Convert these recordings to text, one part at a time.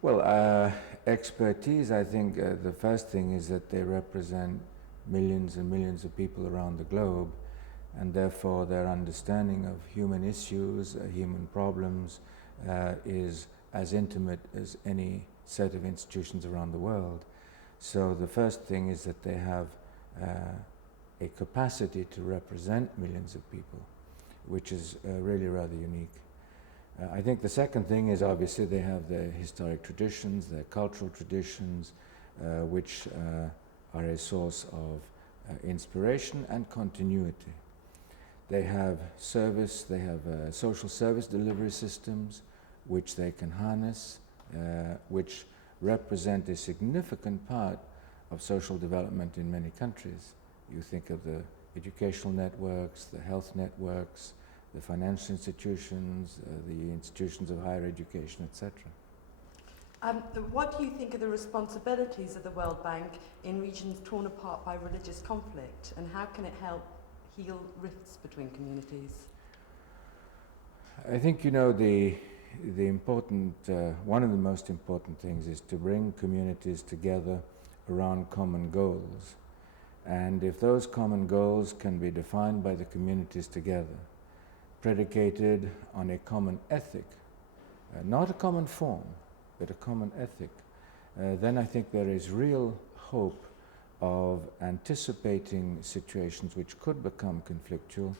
Well, expertise, I think the first thing is that they represent millions and millions of people around the globe, and therefore their understanding of human issues, human problems, is as intimate as any set of institutions around the world. So the first thing is that they have a capacity to represent millions of people, which is really rather unique. I think the second thing is obviously they have their historic traditions, their cultural traditions, which are a source of inspiration and continuity. They have service, they have social service delivery systems, which they can harness, which represent a significant part of social development in many countries. You think of the educational networks, the health networks, the financial institutions, the institutions of higher education, etc. What do you think are the responsibilities of the World Bank in regions torn apart by religious conflict, and how can it help heal rifts between communities? I think, you know, the important, one of the most important things is to bring communities together around common goals. And if those common goals can be defined by the communities together, predicated on a common ethic, not a common form, but a common ethic, then I think there is real hope of anticipating situations which could become conflictual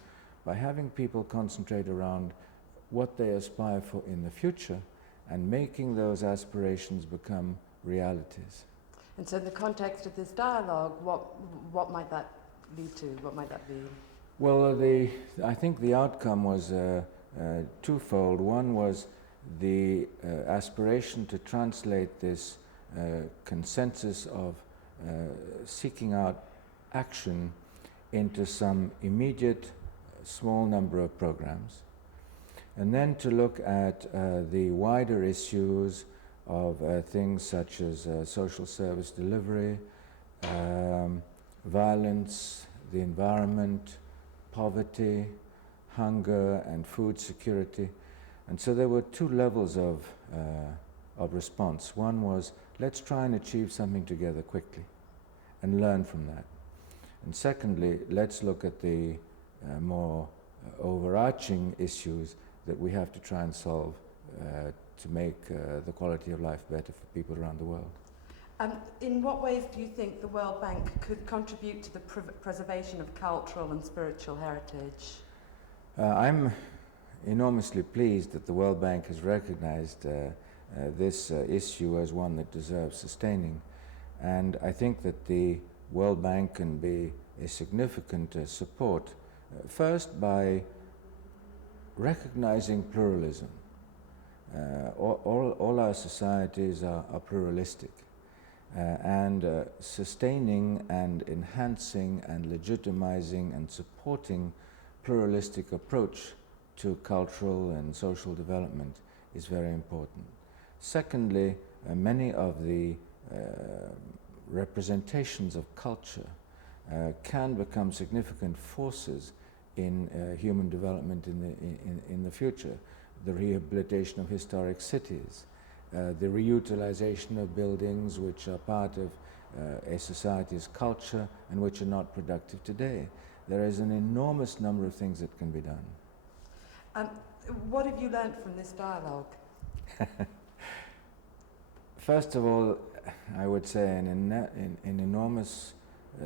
by having people concentrate around what they aspire for in the future and making those aspirations become realities. And so in the context of this dialogue, what might that lead to? What might that be? Well, I think the outcome was twofold. One was the aspiration to translate this consensus of seeking out action into some immediate small number of programs, and then to look at the wider issues of things such as social service delivery, violence, the environment, poverty, hunger, and food security. And so there were two levels of response. One was, let's try and achieve something together quickly and learn from that. And secondly, let's look at the more overarching issues that we have to try and solve to make the quality of life better for people around the world. In what ways do you think the World Bank could contribute to the preservation of cultural and spiritual heritage? I'm enormously pleased that the World Bank has recognized this issue as one that deserves sustaining. And I think that the World Bank can be a significant support, first by recognizing pluralism. All our societies are pluralistic, and sustaining and enhancing and legitimizing and supporting pluralistic approach to cultural and social development is very important. Secondly, many of the representations of culture can become significant forces in human development in the future. The rehabilitation of historic cities, the reutilization of buildings which are part of a society's culture and which are not productive today. There is an enormous number of things that can be done. What have you learned from this dialogue? First of all, I would say an enormous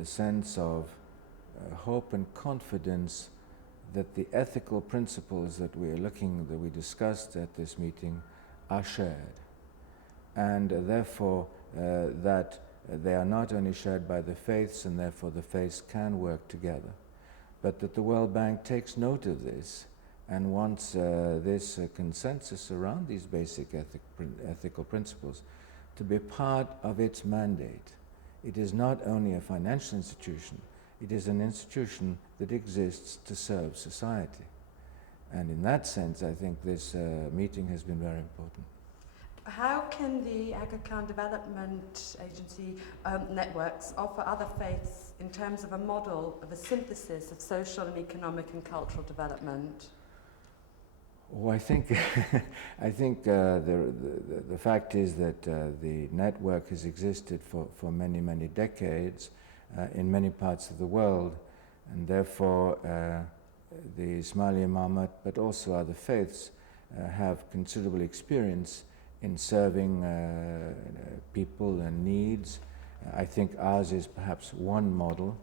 sense of hope and confidence that the ethical principles that we discussed at this meeting are shared, and therefore that they are not only shared by the faiths, and therefore the faiths can work together, but that the World Bank takes note of this and wants this consensus around these basic ethical principles to be part of its mandate. It is not only a financial institution, it is an institution that exists to serve society. And in that sense, I think this meeting has been very important. How can the Aga Khan Development Agency networks offer other faiths in terms of a model of a synthesis of social and economic and cultural development? Oh, I think, I think the fact is that the network has existed for many, many decades in many parts of the world, and therefore the Ismaili Imamate, but also other faiths, have considerable experience in serving people and needs. I think ours is perhaps one model.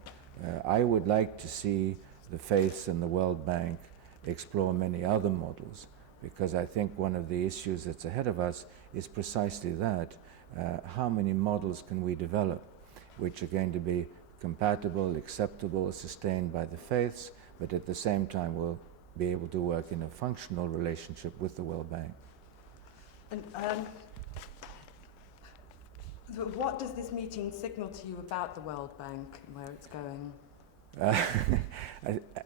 I would like to see the faiths and the World Bank explore many other models, because I think one of the issues that's ahead of us is precisely that. How many models can we develop which are going to be compatible, acceptable, sustained by the faiths, but at the same time will be able to work in a functional relationship with the World Bank? And what does this meeting signal to you about the World Bank and where it's going?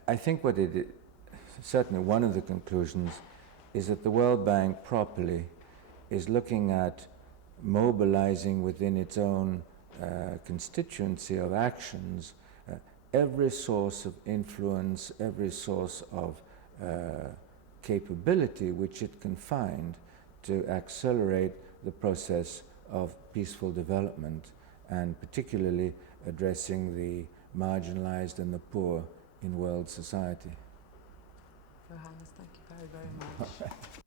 I think what certainly one of the conclusions is that the World Bank properly is looking at mobilizing within its own constituency of actions every source of influence, every source of capability which it can find to accelerate the process of peaceful development, and particularly addressing the marginalized and the poor in world society. Your Highness, thank you very, very much.